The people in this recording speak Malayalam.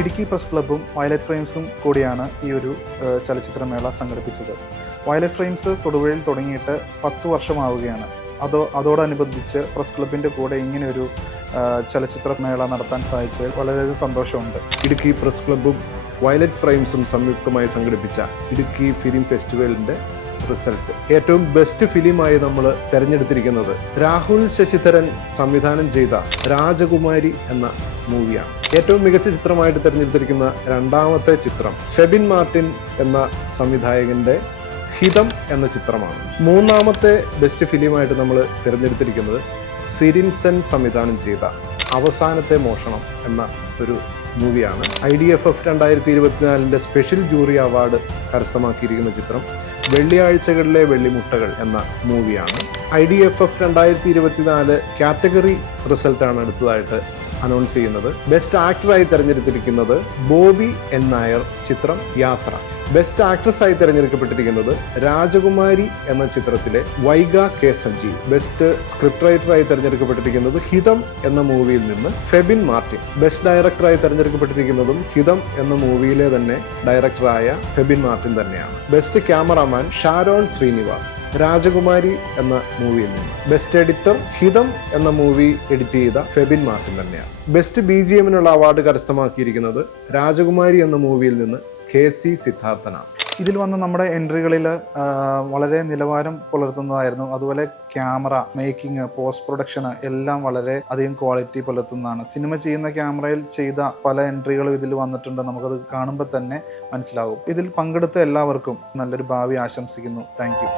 ഇടുക്കി പ്രസ് ക്ലബ്ബും വയലറ്റ് ഫ്രെയിംസും കൂടിയാണ് ഈ ഒരു ചലച്ചിത്രമേള സംഘടിപ്പിച്ചത്. വയലറ്റ് ഫ്രെയിംസ് തൊടുപുഴയിൽ തുടങ്ങിയിട്ട് 10 വർഷമാവുകയാണ്. അതോടനുബന്ധിച്ച് പ്രസ് ക്ലബിൻ്റെ കൂടെ ഇങ്ങനെയൊരു ചലച്ചിത്രമേള നടത്താൻ സാധിച്ചതിൽ വളരെയധികം സന്തോഷമുണ്ട്. ഇടുക്കി പ്രസ് ക്ലബ്ബും വയലറ്റ് ഫ്രെയിംസും സംയുക്തമായി സംഘടിപ്പിച്ച ഇടുക്കി ഫിലിം ഫെസ്റ്റിവലിൻ്റെ റിസൾട്ട് ഏറ്റവും ബെസ്റ്റ് ഫിലിമായി നമ്മൾ തിരഞ്ഞെടുത്തിരിക്കുന്നത് രാഹുൽ ശശിധരൻ സംവിധാനം ചെയ്ത രാജകുമാരി എന്ന മൂവിയാണ്. ഏറ്റവും മികച്ച ചിത്രമായിട്ട് തിരഞ്ഞെടുത്തിരിക്കുന്ന രണ്ടാമത്തെ ചിത്രം ഫെബിൻ മാർട്ടിൻ എന്ന സംവിധായകന്റെ ഹിതം എന്ന ചിത്രമാണ്. മൂന്നാമത്തെ ബെസ്റ്റ് ഫിലിമായിട്ട് നമ്മൾ തിരഞ്ഞെടുത്തിരിക്കുന്നത് സിരിൻസൻ സംവിധാനം ചെയ്ത അവസാനത്തെ മോഷണം എന്ന ഒരു മൂവിയാണ്. IDFF 2024 സ്പെഷ്യൽ ജൂറി അവാർഡ് കരസ്ഥമാക്കിയിരിക്കുന്ന ചിത്രം വെള്ളിയാഴ്ചകളിലെ വെള്ളിമുട്ടകൾ എന്ന മൂവിയാണ്. IDFF 2024 കാറ്റഗറി റിസൾട്ടാണ് അടുത്തതായിട്ട് അനൗൺസ് ചെയ്യുന്നത്. ബെസ്റ്റ് ആക്ടറായി തിരഞ്ഞെടുത്തിരിക്കുന്നത് ബോബി എൻ നായർ, ചിത്രം യാത്ര. ബെസ്റ്റ് ആക്ട്രസായി തിരഞ്ഞെടുക്കപ്പെട്ടിരിക്കുന്നത് രാജകുമാരി എന്ന ചിത്രത്തിലെ Vaiga K Sanjeev. Best script റൈറ്ററായി തിരഞ്ഞെടുക്കപ്പെട്ടിരിക്കുന്നത് ഹിതം എന്ന മൂവിയിൽ നിന്ന് ഫെബിൻ മാർട്ടിൻ. ബെസ്റ്റ് ഡയറക്ടറായി തിരഞ്ഞെടുക്കപ്പെട്ടിരിക്കുന്നതും ഹിതം എന്ന മൂവിയിലെ തന്നെ ഡയറക്ടറായ ഫെബിൻ മാർട്ടിൻ തന്നെയാണ്. ബെസ്റ്റ് ക്യാമറാമാൻ ഷാരോൺ ശ്രീനിവാസ്, രാജകുമാരി എന്ന മൂവിയിൽ നിന്ന്. ബെസ്റ്റ് എഡിറ്റർ ഹിതം എന്ന മൂവി എഡിറ്റ് ചെയ്ത ഫെബിൻ മാർട്ടിൻ തന്നെയാണ്. ബെസ്റ്റ് BGMനുള്ള അവാർഡ് കരസ്ഥമാക്കിയിരിക്കുന്നത് രാജകുമാരി എന്ന മൂവിയിൽ നിന്ന് KC സിദ്ധാർത്ഥനാണ്. ഇതിൽ വന്ന നമ്മുടെ എൻട്രികളിൽ വളരെ നിലവാരം പുലർത്തുന്നതായിരുന്നു. അതുപോലെ ക്യാമറ മേക്കിംഗ്, പോസ്റ്റ് പ്രൊഡക്ഷന് എല്ലാം വളരെ അധികം ക്വാളിറ്റി പുലർത്തുന്നതാണ്. സിനിമ ചെയ്യുന്ന ക്യാമറയിൽ ചെയ്ത പല എൻട്രികളും ഇതിൽ വന്നിട്ടുണ്ട്. നമുക്കത് കാണുമ്പോൾ തന്നെ മനസ്സിലാവും. ഇതിൽ പങ്കെടുത്ത എല്ലാവർക്കും നല്ലൊരു ഭാവി ആശംസിക്കുന്നു. Thank you.